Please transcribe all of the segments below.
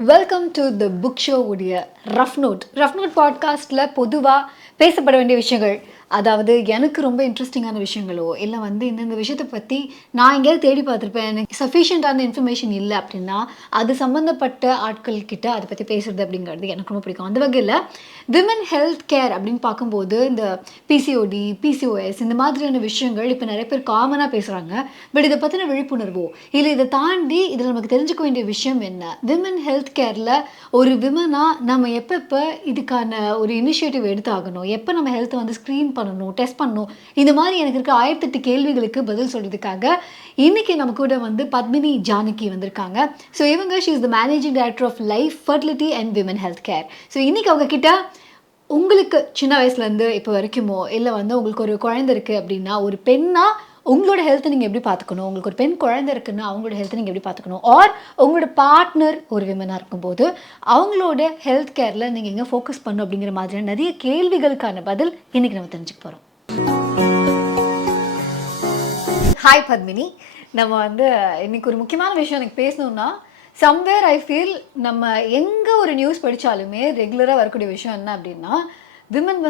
Welcome to the book show உடைய rough note பாட்காஸ்ட்டில் பொதுவாக பேசப்பட வேண்டிய விஷயங்கள், அதாவது எனக்கு ரொம்ப இன்ட்ரெஸ்டிங்கான விஷயங்களோ இல்லை இந்த விஷயத்தை பற்றி நான் எங்கேயாவது தேடி பார்த்துருப்பேன், எனக்கு சஃபிஷியண்ட்டான இன்ஃபர்மேஷன் இல்லை அப்படின்னா அது சம்மந்தப்பட்ட ஆட்கள் கிட்ட அதை பற்றி பேசுறது அப்படிங்கிறது எனக்கு ரொம்ப பிடிக்கும். அந்த வகையில் விமன் ஹெல்த் கேர் அப்படின்னு பார்க்கும்போது இந்த பிசிஓடி, பிசிஓஎஸ் இந்த மாதிரியான விஷயங்கள் இப்போ நிறைய பேர் காமனாக பேசுகிறாங்க. பட் இதை பற்றின விழிப்புணர்வோ இல்லை இதை தாண்டி இதில் நமக்கு தெரிஞ்சுக்க வேண்டிய விஷயம் என்ன, விமன் ஹெல்த் கேரில் ஒரு விமனாக நம்ம எப்போ இதுக்கான ஒரு இனிஷியேட்டிவ் எடுத்தாகணும், எப்போ நம்ம ஹெல்த்தை ஸ்க்ரீன் பண்ணணும், டெஸ்ட் பண்ணணும், இந்த மாதிரி எனக்கு இருக்க 1008 கேள்விகளுக்கு பதில் சொல்கிறதுக்காக இன்றைக்கி நம்ம கூட பத்மினி ஜானகி வந்திருக்காங்க. ஸோ இவங்க she is the managing director of life fertility and women health care. So இன்றைக்கி அவங்க கிட்ட உங்களுக்கு சின்ன வயசுலேருந்து இப்போ வரைக்குமோ இல்லை உங்களுக்கு ஒரு குழந்தை இருக்குது அப்படின்னா ஒரு பெண்ணாக உங்களோட ஹெல்த்தை நீங்கள் எப்படி பார்த்துக்கணும், உங்களுக்கு ஒரு பெண் குழந்தை இருக்குன்னா அவங்களோட ஹெல்த்தை நீங்கள் எப்படி பார்த்துக்கணும், ஆர் உங்களோட பார்ட்னர் ஒரு விமனாக இருக்கும்போது அவங்களோட ஹெல்த் கேரில் நீங்கள் எங்கே ஃபோக்கஸ் பண்ணணும் அப்படிங்கிற மாதிரியான நிறைய கேள்விகளுக்கான பதில் இன்றைக்கி நம்ம தெரிஞ்சுக்க போகிறோம். ஹாய் பத்மினி, நம்ம இன்னைக்கு ஒரு முக்கியமான விஷயம் எனக்கு பேசணும்னா, சம்வேர் ஐ ஃபீல் நம்ம எங்கே ஒரு நியூஸ் படித்தாலுமே ரெகுலராக வரக்கூடிய விஷயம் என்ன அப்படின்னா, விமன்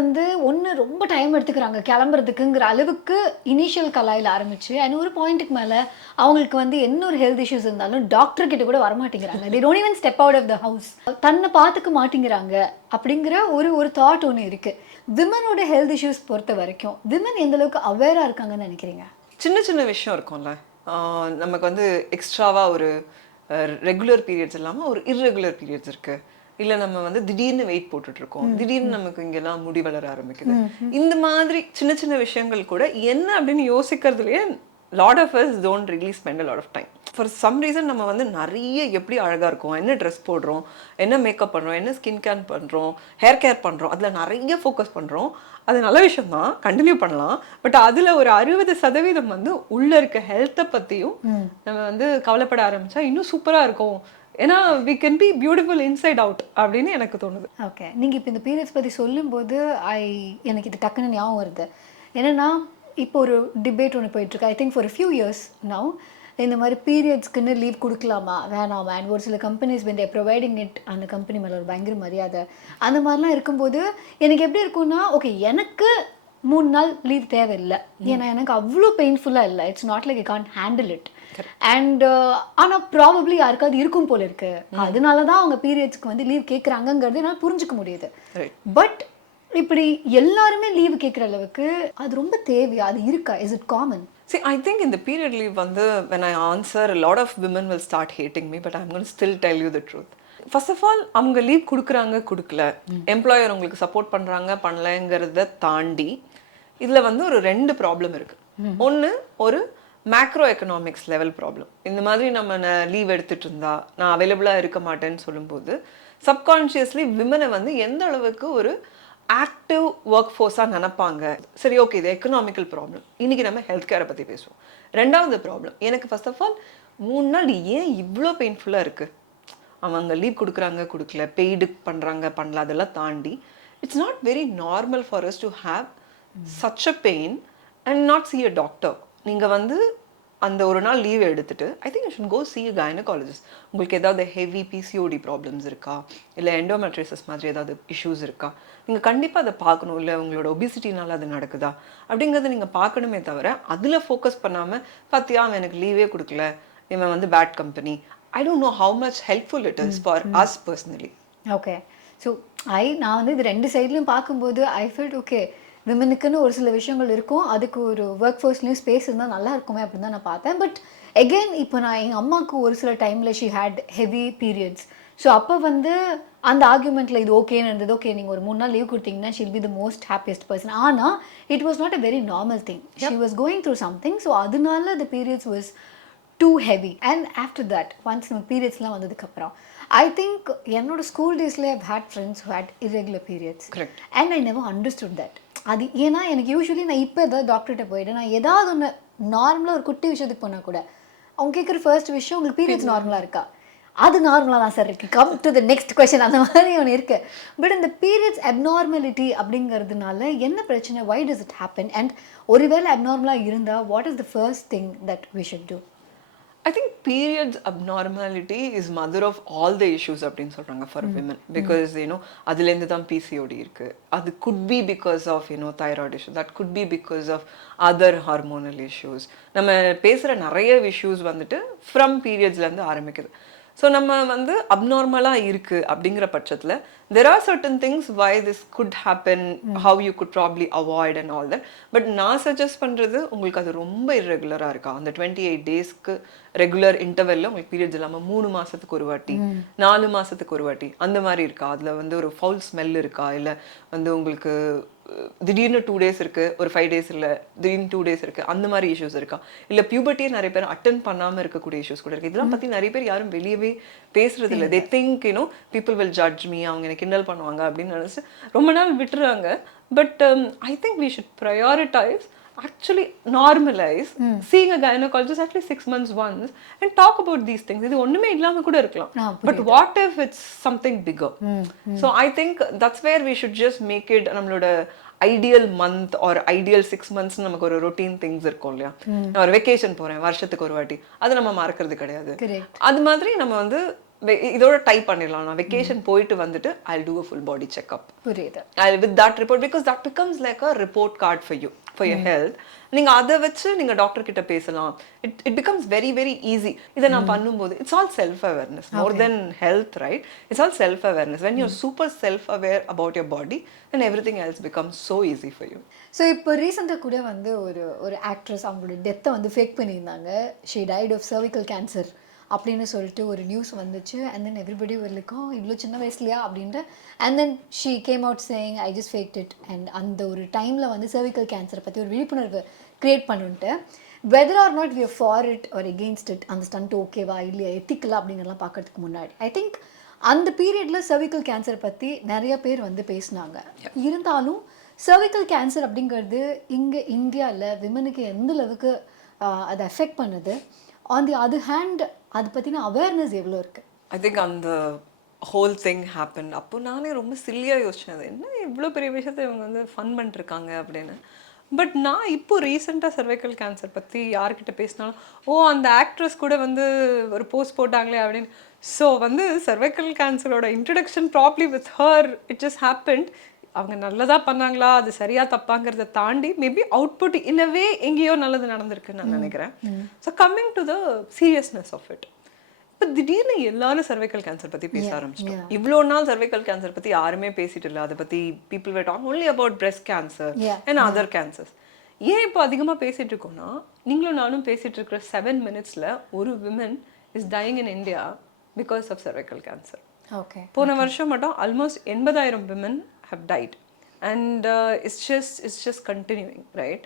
ஒன்று ரொம்ப டைம் எடுத்துக்கிறாங்க கிளம்புறதுக்குங்கிற அளவுக்கு இனிஷியல் கலாயில் ஆரம்பிச்சு அண்ட் ஒரு பாயிண்ட்டுக்கு மேலே அவங்களுக்கு என்ன ஒரு ஹெல்த் இஷ்யூஸ் இருந்தாலும் டாக்டர் கிட்ட கூட வரமாட்டேங்கிறாங்க. they don't even step out of the house. தன்னை பார்த்துக்க மாட்டேங்கிறாங்க அப்படிங்கிற ஒரு தாட் ஒன்று இருக்குது. விமனோட ஹெல்த் இஷ்யூஸ் பொறுத்த வரைக்கும் விமன் எந்த அளவுக்கு அவேராக இருக்காங்கன்னு நினைக்கிறீங்க? சின்ன சின்ன விஷயம் இருக்கும்ல, நமக்கு எக்ஸ்ட்ராவாக ஒரு ரெகுலர் பீரியட்ஸ் இல்லாமல் ஒரு இர்ரெகுலர் பீரியட்ஸ் இருக்குது. இல்லை நம்ம திடீர்னு வெயிட் போட்டுட்ருக்கோம், திடீர்னு நமக்கு இங்கெல்லாம் முடி வளர ஆரம்பிக்குது. இந்த மாதிரி சின்ன சின்ன விஷயங்கள் கூட என்ன அப்படின்னு யோசிக்கிறதுலையே lot of us don't really spend a lot of time. For some reason நம்ம நிறைய எப்படி அழகாக இருக்கும், என்ன ட்ரெஸ் போடுறோம், என்ன மேக்கப் பண்ணுறோம், என்ன ஸ்கின் கேர் பண்ணுறோம், ஹேர் கேர் பண்ணுறோம், அதில் நிறைய ஃபோக்கஸ் பண்ணுறோம். அது நல்ல விஷயம் தான், கண்டினியூ பண்ணலாம். பட் அதில் ஒரு 60% உள்ளே இருக்க ஹெல்த்தை பற்றியும் நம்ம கவலைப்பட ஆரம்பித்தா இன்னும் சூப்பராக இருக்கும். ஏன்னா we can be beautiful inside out அப்படின்னு எனக்கு தோணுது. ஓகே, நீங்கள் இப்போ இந்த பீரியட்ஸ் பற்றி சொல்லும்போது எனக்கு இது டக்குன்னு ஞாபகம் வருது. என்னென்னா இப்போ ஒரு டிபேட் ஒன்று போயிட்டுருக்கு. I think for few years now இந்த மாதிரி பீரியட்ஸ்க்குன்னு லீவ் கொடுக்கலாமா வேணாமா, அண்ட் ஒரு சில கம்பெனிஸ் வந்து ப்ரொவைடிங் இட், அந்த கம்பெனி மேலே ஒரு பயங்கர மரியாதை அந்த மாதிரிலாம் இருக்கும்போது எனக்கு எப்படி இருக்கும்னா, ஓகே எனக்கு 3 நாள் லீவ் தேவையில்லை, ஏன்னா எனக்கு அவ்வளோ பெயின்ஃபுல்லாக இல்லை, it's not like I can't handle it. And ஆனால் ப்ராபப்ளி யாருக்காவது இருக்கும் போல இருக்கு, அதனால தான் அவங்க பீரியட்ஸ்க்கு லீவ் கேட்குறாங்கங்கிறது என்னால் புரிஞ்சுக்க முடியுது. பட் இப்படி எல்லாருமே லீவ் கேட்குற அளவுக்கு அது ரொம்ப தேவையா, அது இருக்கா, is it common? See, I think in the period leave when I answer, a lot of women will start hating me, but I'm going to still tell you the truth. First of all, அவங்க leave கொடுக்குறாங்க கொடுக்கல, employer உங்களுக்கு support பண்ணுறாங்க பண்ணலங்கிறத தாண்டி இதில் ஒரு 2 problem இருக்குது. ஒன்று ஒரு மேக்ரோ எக்கனாமிக்ஸ் லெவல் ப்ராப்ளம். இந்த மாதிரி நம்ம லீவ் எடுத்துகிட்டு இருந்தா நான் அவைலபிளாக இருக்க மாட்டேன்னு சொல்லும்போது சப்கான்ஷியஸ்லி விமனை எந்த அளவுக்கு ஒரு ஆக்டிவ் ஒர்க் ஃபோர்ஸாக நினைப்பாங்க. சரி, ஓகே, இது எக்கனாமிக்கல் ப்ராப்ளம். இன்றைக்கி நம்ம ஹெல்த் கேரை பற்றி பேசுவோம். 2வது ப்ராப்ளம், எனக்கு ஃபர்ஸ்ட் ஆஃப் ஆல் 3 நாள் ஏன் இவ்வளோ பெயின்ஃபுல்லாக இருக்குது, அவங்க லீவ் கொடுக்குறாங்க கொடுக்கல, பெய்டு பண்ணுறாங்க பண்ணல, அதெல்லாம் தாண்டி it's not very normal for us to have such a pain and not see a doctor. நீங்கள் அந்த ஒரு நாள் லீவ் எடுத்துட்டு I think you should go see a gynecologist. உங்களுக்கு ஏதாவது ஹெவி பிசிஓடி ப்ராப்ளம்ஸ் இருக்கா, இல்லை எண்டோமெட்ரிசஸ் மாதிரி ஏதாவது இஷ்யூஸ் இருக்கா, நீங்கள் கண்டிப்பாக அதை பார்க்கணும். இல்லை உங்களோட ஒபிசிட்டினால அது நடக்குதா அப்படிங்கிறத நீங்கள் பார்க்கணுமே தவிர அதில் ஃபோக்கஸ் பண்ணாமல் பார்த்தியா அவன் எனக்கு லீவே கொடுக்கல, இவன் bad company. I don't know how much helpful it is for us personally. Okay, so நான் இது 2 சைட்லையும் பார்க்கும்போது ஐ ஃபீல் ஓகே, விமனுக்குன்னு ஒரு சில விஷயங்கள் இருக்கும், அதுக்கு ஒரு ஒர்க் ஃபோர்ஸ்லேயும் ஸ்பேஸ் இருந்தால் நல்லா இருக்குமே அப்படின்னு தான் நான் பார்த்தேன். பட் எகெயின் இப்போ நான் எங்கள் அம்மாவுக்கு ஒரு சில டைமில் she had heavy periods. So அப்போ அந்த ஆர்குமெண்ட்டில் இது ஓகேன்னு இருந்தது. ஓகே, நீங்கள் ஒரு 3 நாள் லீவ் கொடுத்தீங்கன்னா she'll be the most happiest person. ஆனால் it was not a very normal thing, she was going through something. So அதனால the periods was too heavy. And after that once நம்ம பீரியட்ஸ்லாம் வந்ததுக்கப்புறம் ஐ திங்க் என்னோட school டேஸ்லேயே I've had friends who had irregular periods and I never understood that. அது ஏன்னா எனக்கு usually நான் இப்போ ஏதாவது டாக்டர்கிட்ட போயிட்டு நான் ஏதாவது ஒன்று நார்மலாக ஒரு குட்டி விஷயத்துக்கு போனால் கூட அவங்க கேட்குற ஃபர்ஸ்ட் விஷயம் உங்களுக்கு பீரியட்ஸ் நார்மலாக இருக்கா, அது நார்மலாக தான் சார் இருக்குது, come to the next question, அந்த மாதிரி ஒன்று இருக்குது. பட் இந்த பீரியட்ஸ் அப்நார்மாலிட்டி அப்படிங்கிறதுனால என்ன பிரச்சனை, why does it happen, and ஒருவேளை அப்நார்மலாக இருந்தால் what is the first thing that we should do? I think periods abnormality is mother of all the issues அப்படின்னு சொல்றாங்க for women because அதுலேருந்து தான் PCOD இருக்கு. அது could be because of thyroid issue, that could be because of other hormonal issues. நம்ம பேசுற நிறைய issues வந்துட்டு from periodsல இருந்து ஆரம்பிக்குது. ஸோ நம்ம வந்து அப்நார்மலாக இருக்குது அப்படிங்கிற பட்சத்தில் there are certain things why this could happen, how you could probably avoid and all that. But நான் சஜஸ்ட் பண்ணுறது உங்களுக்கு அது ரொம்ப irregular-ஆ இருக்கா, அந்த 28 டேஸ்க்கு ரெகுலர் இன்டர்வெல்ல உங்களுக்கு பீரியட்ஸ் இல்லாமல் 3 மாதத்துக்கு ஒரு வாட்டி 4 மாதத்துக்கு ஒரு வாட்டி அந்த மாதிரி இருக்கா, அதில் வந்து ஒரு ஃபவுல் ஸ்மெல் இருக்கா, இல்லை வந்து உங்களுக்கு திடீர்னு 2 டேஸ் இருக்கு, ஒரு 5 டேஸ் இல்லை திடீர்னு 2 டேஸ் இருக்கு, அந்த மாதிரி இஷ்யூஸ் இருக்கா, இல்லை பியூபர்ட்டியே நிறைய பேர் அட்டன் பண்ணாமல் இருக்கக்கூடிய இஷ்யூஸ் கூட இருக்கு. இதெல்லாம் பற்றி நிறைய பேர் யாரும் வெளியவே பேசுறது இல்லை. They think people will judge me, அவங்க எனக்கு கிண்டல் பண்ணுவாங்க அப்படின்னு நினச்சி ரொம்ப நாள் விட்டுறாங்க. But I think we should prioritize, actually normalize seeing a gynecologist at least 6 months once and talk about these things. இது ஒண்ணுமே இல்லாம கூட இருக்கலாம், but what if it's something bigger? So I think that's where we should just make it நம்மளோட ideal month or ideal 6 months நமக்கு ஒரு routine things இருக்கும் இல்லையா. நான் ஒரு வெக்கேஷன் போறேன் வருஷத்துக்கு ஒரு வாட்டி, அது நம்ம மறக்கிறது கிடையாது. அது மாதிரி நம்ம வந்து இதோட டைப் பண்ணிடலாம். நான் வெக்கேஷன் போயிட்டு வந்துட்டு I'll do a full body checkup. புரியுது. I'll with that report, because that becomes like a report card for you, for your health. நீங்க அதை வச்சு நீங்க டாக்டர் கிட்ட பேசலாம். It becomes very very easy. இதை நான் பண்ணும்போது it's all self awareness more than health, right? It's all self awareness. When you're super self aware about your body, then everything else becomes so easy for you. So இப்போ ரீசெண்டாக கூட வந்து ஒரு actress அவங்களோட டெத்தை வந்து ஃபேக் பண்ணியிருந்தாங்க. she died of cervical cancer அப்படின்னு சொல்லிட்டு ஒரு நியூஸ் வந்துச்சு. அண்ட் தென் எவ்ரிபடி ஒரு லைக் இவ்வளோ சின்ன வயசுலையா அப்படின்ட்டு. And then she came out saying I just faked it. And அந்த ஒரு டைமில் வந்து cervical கேன்சரை பற்றி ஒரு விழிப்புணர்வு க்ரியேட் பண்ணுன்ட்டு whether or not we are for it or against it, அந்த ஸ்டண்ட் ஓகேவா இல்லையா எத்திக்கலா அப்படிங்கிறலாம் பார்க்கறதுக்கு முன்னாடி ஐ திங்க் அந்த பீரியடில் cervical கேன்சர் பற்றி நிறைய பேர் வந்து பேசினாங்க. இருந்தாலும் cervical கேன்சர் அப்படிங்கிறது இங்கே இந்தியாவில் விமனுக்கு எந்த அளவுக்கு அதை அஃபெக்ட் பண்ணுது, ஆன் தி அதர் ஹேண்ட் அதை பற்றின அவேர்னஸ் எவ்வளோ இருக்குது? ஐ திங்க் அந்த ஹோல் திங் ஹேப்பன் அப்போ நானே ரொம்ப சில்லியாக யோசிச்சேன், அது என்ன இவ்வளோ பெரிய விஷயத்தை இவங்க வந்து ஃபன் பண்ணிருக்காங்க அப்படின்னு. பட் நான் இப்போ ரீசெண்டாக cervical கேன்சர் பற்றி யார்கிட்ட பேசினாலும் அந்த ஆக்ட்ரஸ் கூட வந்து ஒரு போஸ்ட் போட்டாங்களே அப்படின்னு. ஸோ வந்து cervical கேன்சரோட introduction probably with her it just happened. அவங்க நல்லதாக பண்ணாங்களா, அது சரியாக தப்பாங்கிறத தாண்டி மேபி அவுட்புட் இன்னவே எங்கேயோ நல்லது நடந்திருக்குன்னு நான் நினைக்கிறேன். So coming to the seriousness of it, இப்போ திடீர்னு எல்லாரும் cervical கேன்சர் பற்றி பேச ஆரம்பிச்சிட்டோம். இவ்வளோ நாள் cervical கேன்சர் பற்றி யாருமே பேசிட்டு இல்லை. அதை பற்றி people were talking only about breast cancer and other cancers. ஏன் இப்போ அதிகமாக பேசிட்டு இருக்கோம்னா, நீங்களும் நானும் பேசிட்டு இருக்கிற 7 minutes-ல ஒரு woman is dying in India because of cervical cancer. போன வருஷம் மட்டும் almost 80,000 women have died, and it's just continuing, right?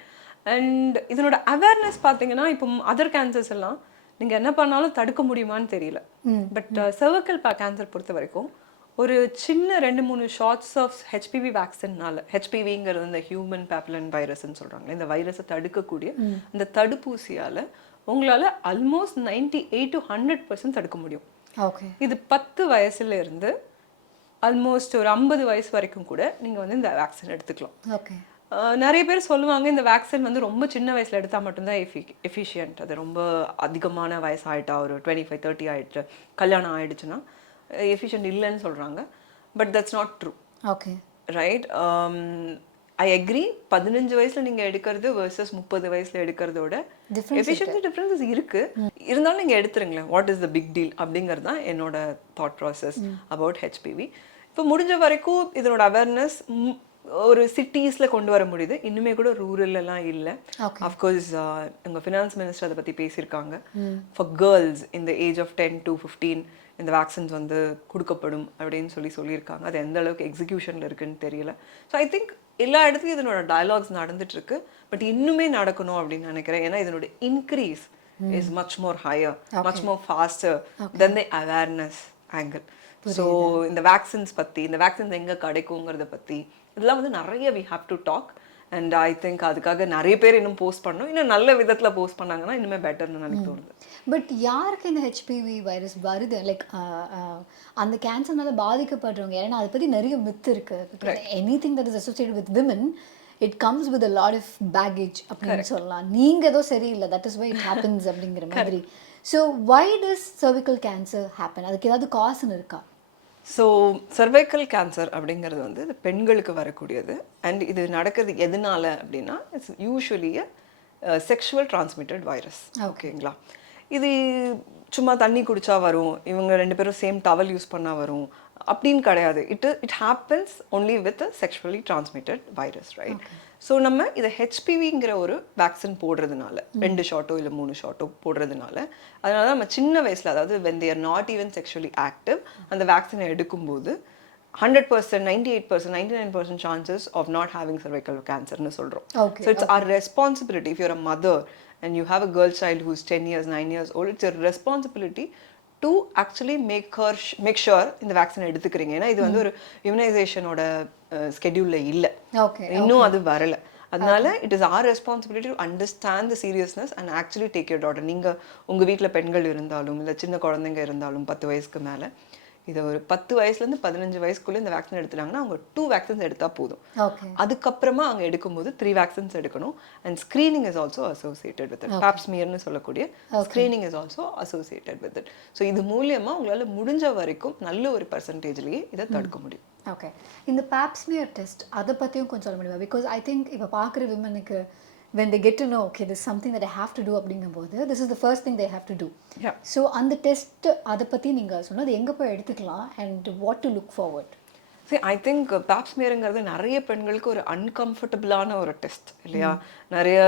And இதனோட அவேர்னஸ் பார்த்தீங்கன்னா இப்போ அதர் கேன்சர்ஸ் எல்லாம் நீங்க என்ன பண்ணாலும் தடுக்க முடியுமான்னு தெரியல. பட் cervical கேன்சர் பொறுத்த வரைக்கும் ஒரு சின்ன 2-3 ஷாட்ஸ் ஆஃப் ஹெச்பிவி வேக்சின்னால, ஹெச்பிவிங்கிறது இந்த ஹியூமன் பேப்பிலன் வைரஸ்ன்னு சொல்றாங்க, இந்த வைரஸை தடுக்கக்கூடிய இந்த தடுப்பூசியால உங்களால ஆல்மோஸ்ட் 98 to 100% தடுக்க முடியும். இது 10 வயசுல இருந்து ஆல்மோஸ்ட் ஒரு 50 வயசு வரைக்கும் கூட நீங்கள் வந்து இந்த வேக்சின் எடுத்துக்கலாம். நிறைய பேர் சொல்லுவாங்க இந்த வேக்சின் வந்து ரொம்ப சின்ன வயசில் எடுத்தால் மட்டும்தான் எஃபிஷியன்ட், அது ரொம்ப அதிகமான வயசு ஆகிட்டா ஒரு 25-30 ஆகிடுச்சு கல்யாணம் ஆகிடுச்சுன்னா எஃபிஷியன்ட் இல்லைன்னு சொல்கிறாங்க. But that's not true, right? I agree, 15 வயசுல நீங்க எடுக்கிறது வர்சஸ் 30 வயசுல எடுக்கிறதோட எஃபிஷியன்சி டிஃபரன்சஸ் இருக்கு. இருந்தாலும் நீங்க எடுத்துருங்களேன், what is the big deal அப்படிங்கிறது தான் என்னோட தாட் ப்ராசஸ் அபவுட் ஹெச்பிவி. இப்போ முடிஞ்ச வரைக்கும் இதனோட அவேர்னஸ் ஒரு சிட்டிஸ்ல கொண்டு வர முடியுது, இன்னுமே கூட ரூரல்லாம் இல்லை. அஃப்கோர்ஸ் எங்கள் ஃபினான்ஸ் மினிஸ்டர் அதை பற்றி பேசியிருக்காங்க. ஃபார் கேர்ள்ஸ் இந்த ஏஜ் ஆஃப் 10 to 15 இந்த வேக்சின்ஸ் வந்து கொடுக்கப்படும் அப்படின்னு சொல்லியிருக்காங்க. அது எந்த அளவுக்கு எக்ஸிக்யூஷனில் இருக்குன்னு தெரியல. ஸோ ஐ திங்க் எல்லா இடத்துலையும் இதனோட டயலாக்ஸ் நடந்துட்டு இருக்கு, பட் இன்னுமே நடக்கணும் அப்படின்னு நினைக்கிறேன். ஏன்னா இதனோட increase is much more higher, much more faster than the awareness angle. So இந்த வேக்சின்ஸ் பற்றி, இந்த வேக்சின்ஸ் எங்கே கிடைக்குங்கிறத பற்றி இதெல்லாம் வந்து நிறைய we have to talk. And I think அதுக்காக நிறைய பேர் இன்னும் போஸ்ட் பண்ணணும், இன்னும் நல்ல விதத்தில் போஸ்ட் பண்ணாங்கன்னா இன்னுமே பெட்டர்னு எனக்கு தோணுது. பட் யாருக்கு இந்த ஹெச்பிவி வைரஸ் வருது, லைக் அந்த கேன்சர்னால பாதிக்கப்படுறவங்க, ஏன்னா அதை பற்றி நிறைய மித்து இருக்கு. Anything that is associated with women it comes with a lot of baggage அப்படின்னு சொல்லலாம். நீங்கள் ஏதோ சரியில்லை, that is why it happens அப்படிங்கிற மாதிரி. So why does cervical cancer happen? அதுக்கு ஏதாவது காசுன்னு இருக்கா? ஸோ சர்வைக்கல் கேன்சர் அப்படிங்கிறது வந்து இது பெண்களுக்கு வரக்கூடியது. அண்ட் இது நடக்கிறது எதனால அப்படின்னா it's usually sexual transmitted virus. ஓகேங்களா? இது சும்மா தண்ணி குடிச்சா வரும், இவங்க 2 பேரும் சேம் டவல் யூஸ் பண்ணா வரும் அப்படின்னு கிடையாது. It happens only with sexually transmitted virus, right? So நம்ம இதை ஹெச்பிவிங்கிற ஒரு வேக்சின் போடுறதுனால 2 ஷாட்டோ இல்லை 3 ஷாட்டோ போடுறதுனால அதனால நம்ம சின்ன வயசில், அதாவது when there not even sexually active, அந்த வேக்சினை எடுக்கும்போது 100%, 98%, 99% chances of not having cervical cancer னு சொல்கிறோம். So it's our responsibility. If you're a mother and you have a girl child who's 10 years, 9 years old, it's your responsibility to actually make sure இந்த vaccine எடுத்துக்கிறீங்க. ஏன்னா இது வந்து ஒரு இம்யூனைசேஷனோட ஸ்கெடியூலில் இல்லை, இன்னும் அது வரல. அதனால it is our responsibility to understand the seriousness and actually take your daughter. நீங்கள் உங்கள் வீட்டில் பெண்கள் இருந்தாலும் இல்லை சின்ன குழந்தைங்க இருந்தாலும் 10 வயசுக்கு மேலே, இதை ஒரு 10 வயசுலேருந்து 15 வயசுக்குள்ளே இந்த வேக்சின் எடுத்துட்டாங்கன்னா அவங்க 2 வேக்சின்ஸ் எடுத்தால் போதும். அதுக்கப்புறமா அவங்க எடுக்கும்போது 3 வேக்சின்ஸ் எடுக்கணும். And screening is also associated with it. பாப்ஸ்மியர்னு சொல்லக்கூடிய screening is also associated with it. So இது மூலியமாக உங்களால் முடிஞ்ச வரைக்கும் நல்ல ஒரு பர்சன்டேஜ்லேயே இதை தடுக்க முடியும். ஓகே, இந்த பாப்ஸ்மியர் டெஸ்ட் அதை பற்றியும் கொஞ்சம் சொல்ல முடியுமா? பிகாஸ் ஐ திங்க் இப்போ பார்க்குற விமனுக்கு when they get to know, okay, this is something that I have to do அப்படிங்கும்போது this is the first thing they have to do. So அந்த டெஸ்ட் அதை பற்றி நீங்கள் சொன்னது எங்கே போய் எடுத்துக்கலாம் and what to look forward? See, I think பாப்ஸ்மியருங்கிறது நிறைய பெண்களுக்கு ஒரு அன்கம்ஃபர்டபுளான ஒரு டெஸ்ட் இல்லையா? நிறைய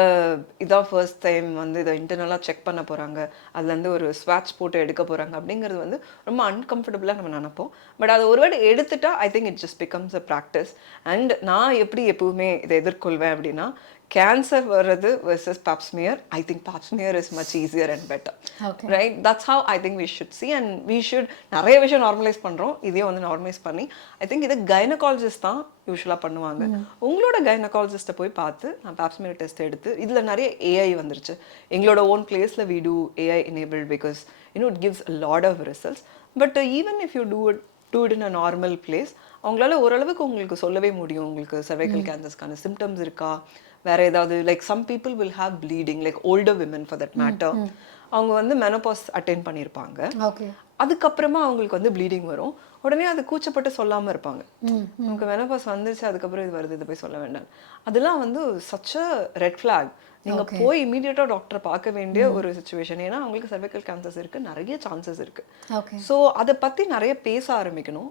இதான் ஃபர்ஸ்ட் டைம் வந்து இதை இன்டர்னலாக செக் பண்ண போகிறாங்க, அதுலேருந்து ஒரு ஸ்வாட்ச் போட்டு எடுக்க போகிறாங்க அப்படிங்கிறது வந்து ரொம்ப அன்கம்ஃபர்டபுளாக நம்ம நினைப்போம். பட் அதை ஒருவேளை எடுத்துட்டா I think it just becomes a practice. And நான் எப்படி எப்பவுமே இதை எதிர்கொள்வேன் அப்படின்னா, கேன்சர் வர்றது versus pap smear, I think pap smear is much easier and better, right? That's how I think we should see. And we should நிறைய விஷயம் நார்மலைஸ் பண்ணுறோம், இதையும் வந்து நார்மலைஸ் பண்ணி ஐ திங்க் இதை கைனகாலஜிஸ்ட் தான் யூஸ்வலாக பண்ணுவாங்க. உங்களோட கைனகாலஜிஸ்ட்டை போய் பார்த்து நான் பாப்ஸ்மியர் டெஸ்ட் எடுத்து, இதில் நிறைய ஏஐ வந்துருச்சு. எங்களோட ஓன் பிளேஸில் we do AI enabled because it gives a lot of results. But even if you do it in a normal place, அவங்களால ஓரளவுக்கு உங்களுக்கு சொல்லவே முடியும் உங்களுக்கு சர்வைக்கல் கேன்சர்ஸ்க்கான சிம்டம்ஸ் இருக்கா, வேற ஏதாவது. Like some people will have bleeding, like older women for that matter. அவங்க வந்து மெனோபாஸ் அட்டென்ட் பண்ணியிருப்பாங்க, அதுக்கப்புறமா அவங்களுக்கு வந்து ப்ளீடிங் வரும். உடனே அது கூச்சப்பட்டு சொல்லாமல் இருப்பாங்க, நமக்கு மெனோபாஸ் வந்துருச்சு அதுக்கப்புறம் இது வருது, இதை போய் சொல்ல வேண்டாம். அதெல்லாம் வந்து சச் அ ரெட் ஃபிளாக். நீங்கள் போய் இமீடியட்டாக டாக்டரை பார்க்க வேண்டிய ஒரு சுச்சுவேஷன். ஏன்னா அவங்களுக்கு சர்வைக்கல் கேன்சர்ஸ் இருக்குது, நிறைய சான்சஸ் இருக்குது. ஸோ அதை பற்றி நிறைய பேச ஆரம்பிக்கணும்.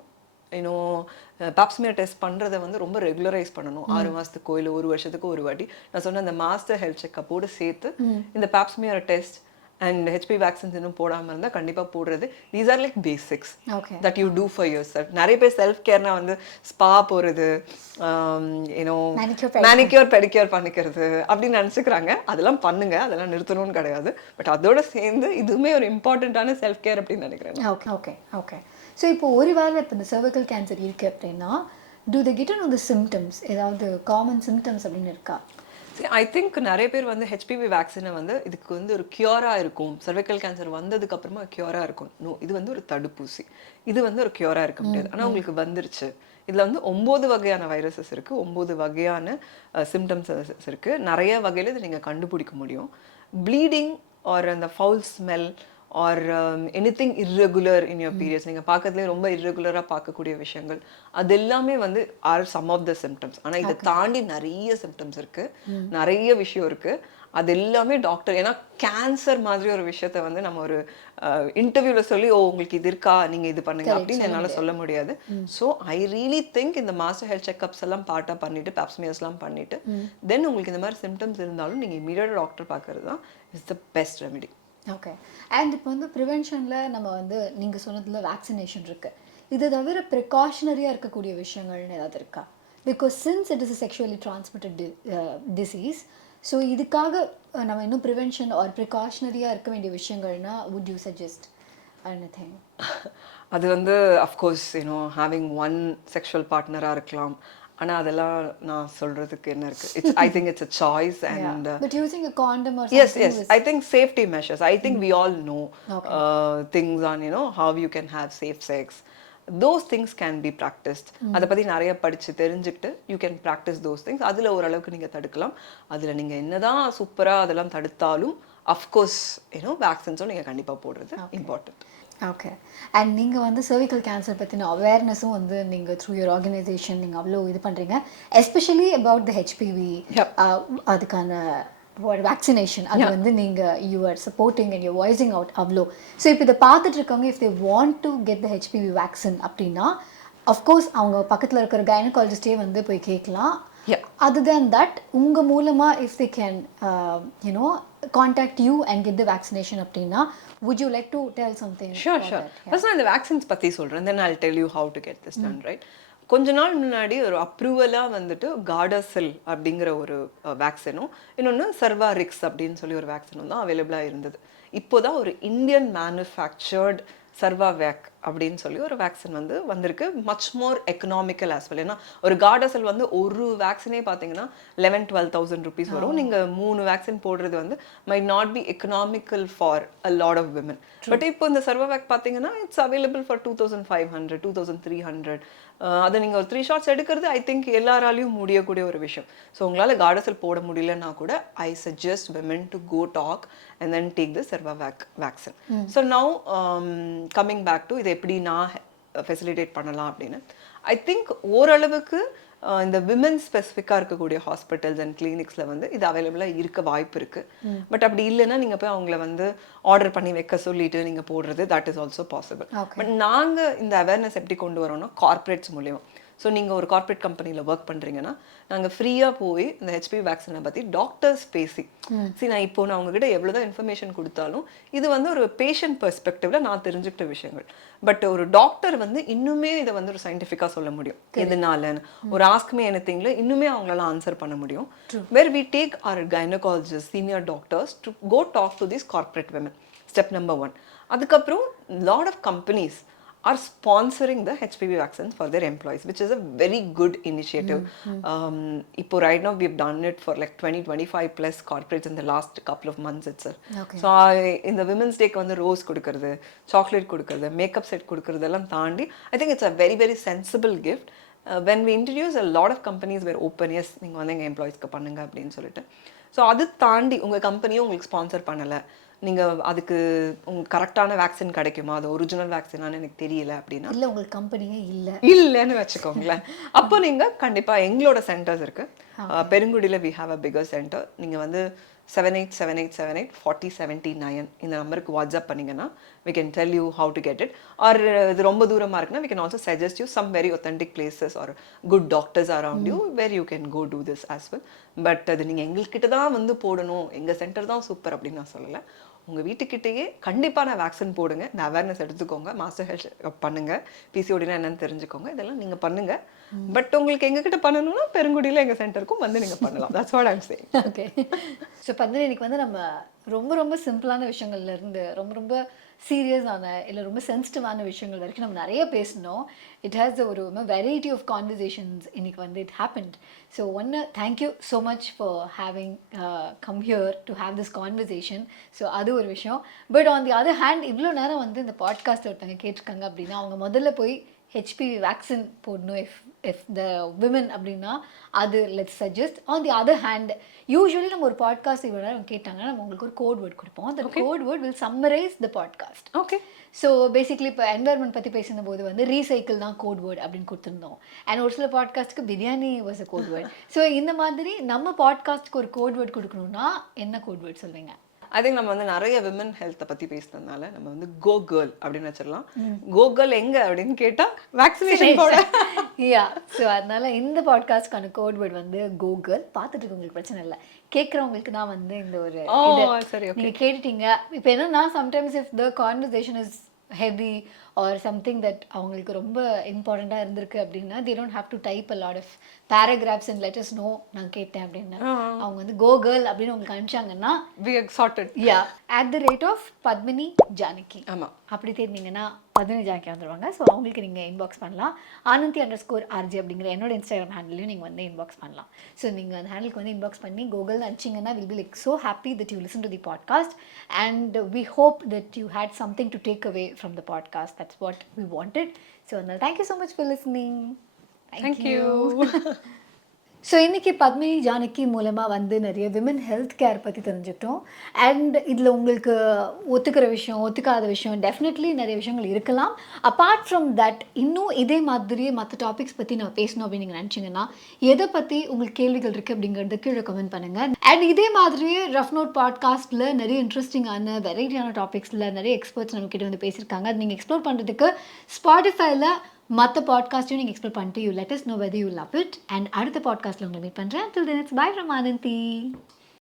பாப்ஸ்மியர் டெஸ்ட் பண்ணுறதை வந்து ரொம்ப ரெகுலரைஸ் பண்ணணும். 6 மாதத்துக்கோ இல்லை 1 வருஷத்துக்கு ஒரு வாட்டி. நான் சொன்ன அந்த மாஸ்டர் ஹெல்த் செக்கப்போடு சேர்த்து இந்த pap smear test and HPV vaccines இன்னும் போடாமல் இருந்தால் கண்டிப்பாக போடுறது. These are like basics that you do for your self. நிறைய பேர் செல்ஃப் கேர்னா வந்து ஸ்பா போகிறது, மேனிக்யூர் பெடிக்யூர் பண்ணிக்கிறது அப்படின்னு நினச்சிக்கிறாங்க. அதெல்லாம் பண்ணுங்க, அதெல்லாம் நிறுத்தணும்னு கிடையாது. பட் அதோட சேர்ந்து இதுவுமே ஒரு இம்பார்ட்டண்ட்டான செல்ஃப் கேர் அப்படின்னு நினைக்கிறேன். ஓகே. ஸோ இப்போ ஒரு வேளை இப்போ இந்த cervical கேன்சர் இருக்குது அப்படின்னா, do they get to know the symptoms? ஏதாவது காமன் சிம்டம்ஸ் அப்படின்னு இருக்கா? ஐ திங்க் நிறைய பேர் வந்து ஹெச்பிவி வேக்சினை வந்து இதுக்கு வந்து ஒரு க்யூராக இருக்கும், சர்வைக்கல் கேன்சர் வந்ததுக்கு அப்புறமா க்யூராக இருக்கும். நோ, இது வந்து ஒரு தடுப்பூசி, இது வந்து ஒரு க்யூராக இருக்க முடியாது. ஆனால் உங்களுக்கு வந்துருச்சு. இதில் வந்து 9 வகையான வைரஸஸ் இருக்குது, 9 வகையான சிம்டம்ஸஸ் இருக்குது. நிறைய வகையில் இதை நீங்கள் கண்டுபிடிக்க முடியும். ப்ளீடிங் ஆர் அந்த foul smell or anything irregular in your periods, நீங்கள் பார்க்கறதுலேயே ரொம்ப இர்ரெகுலராக பார்க்கக்கூடிய விஷயங்கள், அது எல்லாமே வந்து are some of the symptoms. ஆனால் இதை தாண்டி நிறைய சிம்டம்ஸ் இருக்குது, நிறைய விஷயம் இருக்குது. அது எல்லாமே டாக்டர், ஏன்னா கேன்சர் மாதிரி ஒரு விஷயத்த வந்து நம்ம ஒரு இன்டர்வியூவில் சொல்லி உங்களுக்கு இது இருக்கா, நீங்கள் இது பண்ணுங்க அப்படின்னு என்னால் சொல்ல முடியாது. ஸோ ஐ ரியலி திங்க் இந்த மாஸ்டர் ஹெல்த் செக்அப்ஸ் எல்லாம் பார்ட்டாக பண்ணிவிட்டு, பாப்ஸ்மியர்ஸ்லாம் பண்ணிவிட்டு, தென் உங்களுக்கு இந்த மாதிரி சிம்டம்ஸ் இருந்தாலும் நீங்கள் இமீடியட்டாக டாக்டர் பார்க்கறது தான் is the best remedy. Okay. And இப்போ வந்து ப்ரிவென்ஷனில் நம்ம வந்து நீங்கள் சொன்னதில் வேக்சினேஷன் இருக்குது, இது தவிர ப்ரிகாஷனரியாக இருக்கக்கூடிய விஷயங்கள்னு ஏதாவது இருக்கா? Because since it is a sexually transmitted disease, so இதுக்காக நம்ம இன்னும் ப்ரிவென்ஷன் ஆர் ப்ரிகாஷனரியாக இருக்க வேண்டிய விஷயங்கள்னா வுட் யூ சஜஸ்ட் எனிதிங்? அது வந்து அஃப்கோர்ஸ் ஹேவிங் ஒன் செக்ஷுவல் பார்ட்னராக இருக்கலாம். ஆனால் அதெல்லாம் நான் சொல்கிறதுக்கு என்ன இருக்குது? I think it's a choice. And but using a condom or something, yes, I think safety measures, I think we all know things on how you can have safe sex. Those things can be practiced. அதை பற்றி நிறைய படித்து தெரிஞ்சுக்கிட்டு you can practice those things. அதில் ஓரளவுக்கு நீங்கள் தடுக்கலாம். அதில் நீங்கள் என்னதான் சூப்பராக அதெல்லாம் தடுத்தாலும் அஃப்கோர்ஸ் வேக்சின்ஸும் நீங்கள் கண்டிப்பாக போடுறது இம்பார்ட்டன்ட். ஓகே. அண்ட் நீங்கள் வந்து cervical cancer பற்றின அவேர்னஸும் வந்து நீங்கள் த்ரூ யுவர் ஆர்கனைசேஷன் நீங்கள் அவ்வளோ இது பண்ணுறீங்க, எஸ்பெஷலி அபவுட் த ஹெச்பிவி அதுக்கான வேக்சினேஷன் அது வந்து நீங்கள் you are supporting and you're voicing out அவ்வளோ. ஸோ இப்போ இதை பார்த்துட்டு இருக்கவங்க if they want to get the HPV vaccine அப்படின்னா அஃப்கோர்ஸ் அவங்க பக்கத்தில் இருக்கிற கைனகாலஜிஸ்டே வந்து போய் கேட்கலாம். Other than that, உங்க மூலமா if they can contact you and get the vaccination அப்படின்னா would you like to tell something? Sure. First நான் இந்த வேக்சின்ஸ் பற்றி சொல்கிறேன், then I'll tell you how to get this done, right? கொஞ்ச நாள் முன்னாடி ஒரு அப்ரூவலாக வந்துட்டு கார்டாசில் அப்படிங்கிற ஒரு வேக்சினும் இன்னொன்று சர்வாரிக்ஸ் அப்படின்னு சொல்லி ஒரு வேக்சினும் தான் அவைலபிளாக இருந்தது. இப்போதான் ஒரு இந்தியன் மேனுஃபேக்சர்ட் சர்வாவேக் அப்படின்னு சொல்லி ஒரு வேக்சின் வந்து வந்திருக்கு, much more economical as well. ஏன்னா ஒரு கார்டாசல் வந்து ஒரு வேக்சினே பார்த்தீங்கன்னா 11,000-12,000 rupees வரும். நீங்கள் 3 வேக்சின் போடுறது வந்து might not be economical for a lot of women. But இப்போ இந்த சர்வாவேக் பார்த்தீங்கன்னா இட்ஸ் அவைலபிள் ஃபார் 2,500, 2,300. அதை நீங்கள் ஒரு 3 shots எடுக்கிறது ஐ திங்க் எல்லாராலையும் முடியக்கூடிய ஒரு விஷயம். ஸோ உங்களால் கார்டாசல் போட முடியலன்னா கூட I suggest women to go doc and then take the Cervavac vaccine. So now coming back to இதை எப்படி நான் ஃபெசிலிட்டேட் பண்ணலாம் அப்படின்னு ஐ திங்க் ஓரளவுக்கு இந்த விமன் ஸ்பெசிஃபிக்காக இருக்கக்கூடிய ஹாஸ்பிட்டல்ஸ் அண்ட் கிளினிக்ஸில் வந்து இது அவைலபிளாக இருக்க வாய்ப்பு இருக்குது. பட் அப்படி இல்லைன்னா நீங்கள் போய் அவங்கள வந்து ஆர்டர் பண்ணி வைக்க சொல்லிட்டு நீங்கள் போடுறது that is also possible. But நாங்கள் இந்த அவேர்னஸ் எப்படி கொண்டு வரோம்னா கார்ப்பரேட்ஸ் மூலியமாக. ஸோ நீங்கள் ஒரு கார்ப்பரேட் கம்பெனியில் ஒர்க் பண்ணுறீங்கன்னா நாங்கள் ஃப்ரீயாக போய் இந்த ஹெச்பிவி வேக்சினை பற்றி டாக்டர்ஸ் பேசி நான் இப்போ நான் உங்ககிட்ட எவ்வளோ தான் இன்ஃபர்மேஷன் கொடுத்தாலும் இது வந்து ஒரு பேஷண்ட் பெர்ஸ்பெக்டிவ்ல நான் தெரிஞ்சுக்கிட்ட விஷயங்கள். பட் ஒரு டாக்டர் வந்து இன்னுமே இதை வந்து ஒரு சயின்டிஃபிக்காக சொல்ல முடியும் எதுனாலன்னு. ஒரு ஆஸ்க் மீ எனிதிங்ல இன்னுமே அவங்களால ஆன்சர் பண்ண முடியும். Where we take our gynaecologist senior doctors to go talk to this corporate women. Step number 1. அதுக்கப்புறம் lot of companies are sponsoring the HPV vaccines for their employees, which is a very good initiative. Ipo right now we've done it for like 20-25 plus corporates in the last couple of months itself. So in the women's day வந்து rose கொடுக்கிறது, chocolate கொடுக்கிறது, makeup set கொடுக்கிறதெல்லாம் தாண்டி I think it's a very very sensible gift. When we introduce, a lot of companies were open, yes நீங்கள் வந்து எங்கள் எம்ப்ளாயிஸ்க்கு பண்ணுங்க அப்படின்னு சொல்லிட்டு. ஸோ அது தாண்டி உங்கள் கம்பெனியும் உங்களுக்கு ஸ்பான்சர் பண்ணலை, நீங்கள் அதுக்கு உங்களுக்கு கரெக்டான வேக்சின் கிடைக்குமா, அது ஒரிஜினல் வேக்சினான்னு எனக்கு தெரியல அப்படின்னா, இல்லை உங்களுக்கு கம்பெனியே இல்லைன்னு வச்சுக்கோங்களேன். அப்போ நீங்கள் கண்டிப்பாக எங்களோட சென்டர்ஸ் இருக்குது. பெருங்குடியில் we have a bigger centre. நீங்கள் வந்து 7878784079 இந்த நம்பருக்கு வாட்ஸ்அப் பண்ணிங்கன்னா we can tell you how to get it. Or இது ரொம்ப தூரமாக இருக்குன்னா we can also suggest you some very authentic places or good doctors around you where you can go do this as well. But அது நீங்கள் எங்கள்கிட்ட தான் வந்து போடணும், எங்கள் சென்டர் தான் சூப்பர் அப்படின்னு நான் சொல்லலை. உங்கள் வீட்டுக்கிட்டேயே கண்டிப்பாக நான் வேக்சின் போடுங்க, இந்த அவேர்னஸ் எடுத்துக்கோங்க, மாஸ்டர் ஹெல்த் பண்ணுங்கள், பிசிஓடினா என்னன்னு தெரிஞ்சுக்கோங்க, இதெல்லாம் நீங்கள் பண்ணுங்கள். பட் உங்களுக்கு எங்ககிட்ட பண்ணணும்னா பெருங்குடியில் எங்கள் சென்டருக்கும் வந்து நீங்கள் பண்ணலாம். That's what I'm saying. Okay. So Padmini, இன்னைக்கு வந்து நம்ம ரொம்ப ரொம்ப சிம்பிளான விஷயங்கள்லேருந்து ரொம்ப ரொம்ப சீரியஸான இல்லை ரொம்ப சென்சிட்டிவான விஷயங்கள் வரைக்கும் நம்ம நிறைய பேசணும். இட் ஹேஸ் ஒரு வெரைட்டி ஆஃப் கான்வர்சேஷன்ஸ் இன்னைக்கு வந்து இட் ஹேப்பன்ட். ஸோ ஒன்று, thank you so much for having come here to have this conversation. So அது ஒரு விஷயம். But on the other hand இவ்வளோ நேரம் வந்து இந்த பாட்காஸ்ட் ஒருத்தங்க கேட்டிருக்காங்க அப்படின்னா அவங்க முதல்ல போய் ஹெச்பிவி வேக்சின் போடணும் இஃப் த விமன் அப்படின்னா அது let's suggest. On the other hand usually நம்ம ஒரு பாட்காஸ்ட் இவ்வளோ நேரம் கேட்டாங்கன்னா நம்ம உங்களுக்கு ஒரு கோட் வேர்ட் கொடுப்போம். அந்த code word will summarize the podcast. Okay. So basically இப்போ என்வரன்மெண்ட் பற்றி பேசும்போது வந்து ரீசைக்கிள் தான் கோட் வேர்ட் அப்படின்னு கொடுத்துருந்தோம். அண்ட் ஒரு சில பாட்காஸ்ட்டுக்கு biryani was a code word. So இந்த மாதிரி நம்ம பாட்காஸ்ட்டுக்கு ஒரு கோட் வேர்ட் கொடுக்கணும்னா என்ன கோட் வேர்ட் சொல்வீங்க? ஐ திங்க் நம்ம வந்து நிறைய விமன் ஹெல்த்தை பற்றி பேசுனதுனால நம்ம வந்து கோ கேர்ள் அப்படின்னு வச்சிடலாம். கோ கேர்ள் எங்கே அப்படின்னு கேட்டால் வேக்சினேஷன் போட. யா. ஸோ அதனால இந்த பாட்காஸ்ட்கான கோட் வேர்ட் வந்து கோ கேர்ள். பார்த்துட்டு இருக்கவங்களுக்கு பிரச்சனை இல்லை, கேட்குறவங்களுக்கு தான் வந்து இந்த ஒரு நீங்கள் கேட்டுட்டீங்க. இப்போ என்னன்னா sometimes if the conversation is heavy or something that அவங்களுக்கு ரொம்ப இம்பார்ட்டண்ட்டாக இருந்திருக்கு அப்படின்னா they don't have to type a lot of paragraphs and let us know நான் கேட்டேன் அப்படின்னு. அவங்க வந்து கோ கேர்ள் அப்படின்னு உங்களுக்கு அனுப்பிச்சாங்கன்னா we are sorted. Yeah @Padmini Janaki. ஆமாம், அப்படி தேடினீங்கன்னா Padmini Janaki வந்துடுவாங்க. ஸோ அவங்களுக்கு நீங்கள் இன்பாக்ஸ் பண்ணலாம். Ananthi_RJ அப்படிங்கிற என்னோட இன்ஸ்டாகிராம் ஹேண்டிலையும் நீங்கள் வந்து இன்பாக்ஸ் பண்ணலாம். ஸோ நீங்கள் அந்த ஹேண்டிலுக்கு வந்து இன்பாக்ஸ் பண்ணி கூகுள் அனுப்பிச்சிங்கன்னா will be like so happy that you listen to the podcast and we hope that you had something to take away from the podcast. That's what we wanted. So thank you so much for listening. Thank you. So இன்றைக்கி பத்மினி ஜானகி மூலமாக வந்து நிறைய women health care பற்றி தெரிஞ்சுக்கிட்டோம். And இதில் உங்களுக்கு ஒத்துக்கிற விஷயம், ஒத்துக்காத விஷயம் டெஃபினெட்லி நிறைய விஷயங்கள் இருக்கலாம். அப்பார்ட் ஃப்ரம் தட் இன்னும் இதே மாதிரியே மற்ற டாபிக்ஸ் பற்றி நான் பேசணும் அப்படின்னு நீங்கள் நினச்சிங்கன்னா, எதை பற்றி உங்களுக்கு கேள்விகள் இருக்குது அப்படிங்கிறது கீழே கமெண்ட் பண்ணுங்கள். அண்ட் இதே மாதிரியே ரஃப் நோட் பாட்காஸ்ட்டில் நிறைய இன்ட்ரெஸ்டிங்கான வெரைட்டியான டாபிக்ஸில் நிறைய எக்ஸ்பர்ட்ஸ் நம்மக்கிட்ட வந்து பேசியிருக்காங்க. அது நீங்கள் எக்ஸ்ப்ளோர் பண்ணுறதுக்கு ஸ்பாட்டிஃபைல மற்ற பாட்காஸ்ட்டையும் நீங்கள் எக்ஸ்ப்ளோர் பண்ணிட்டு you let us know whether you love it. And அடுத்த பாட்காஸ்ட்டில் உங்களை மீட் பண்ணுறேன். Till then it's bye from Ananthi.